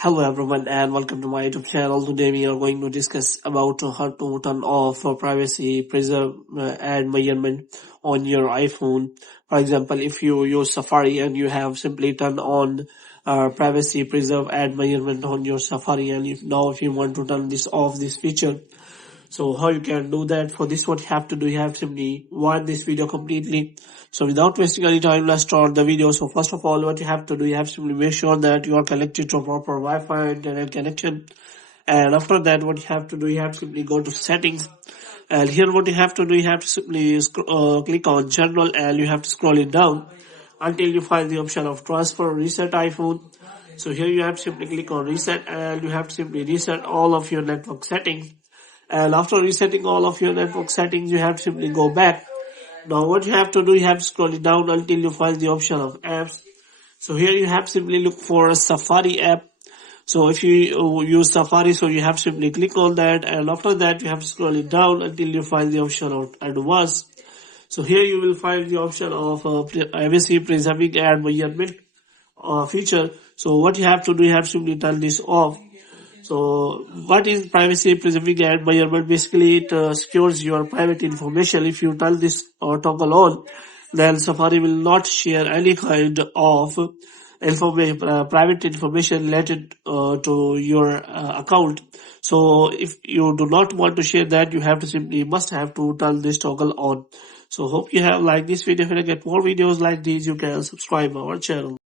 Hello everyone and welcome to my YouTube channel. Today we are going to discuss about how to turn off privacy preserve and measurement on your iPhone. For example, if you use Safari and you have simply turned on privacy preserve and measurement on your Safari, and if you want to turn this feature, so how you can do that? For this, what you have to do, you have to simply watch this video completely. So without wasting any time, let's start the video. So first of all, what you have to do, you have to simply make sure that you are connected to a proper Wi-Fi internet connection. And after that, what you have to do, you have to simply go to settings. And here what you have to do, you have to simply click on general and you have to scroll it down until you find the option of transfer reset iPhone. So here you have to simply click on reset and you have to simply reset all of your network settings. And after resetting all of your network settings, you have to simply go back. Now what you have to do, you have to scroll it down until you find the option of apps. So here you have to simply look for a Safari app. So if you use Safari, so you have to simply click on that, and after that you have to scroll it down until you find the option of advanced. So here you will find the option of privacy preserving and measurement feature. So what you have to do, you have to simply turn this off. So what is privacy preserving and measurement? Basically, it secures your private information. If you turn this toggle on, then Safari will not share any kind of private information related to your account. So if you do not want to share that, you have to must have to turn this toggle on. So hope you have liked this video. If you get more videos like these, you can subscribe our channel.